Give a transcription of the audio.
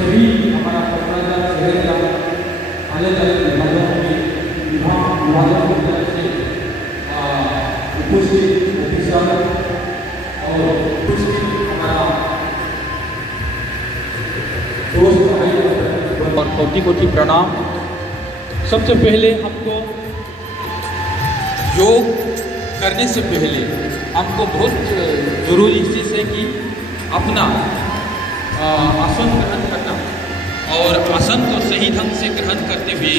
सभी हमारा कोकराझार शहर का अलग अलग विभागों विभागों की तरफ से उपस्थित ऑफिसर और उपस्थित हमारा दोस्त और कोटि कोटि प्रणाम। सबसे पहले हमको योग करने से पहले हमको बहुत ज़रूरी चीज़ है कि अपना आसन ग्रहण करना और आसन को सही ढंग से ग्रहण करते हुए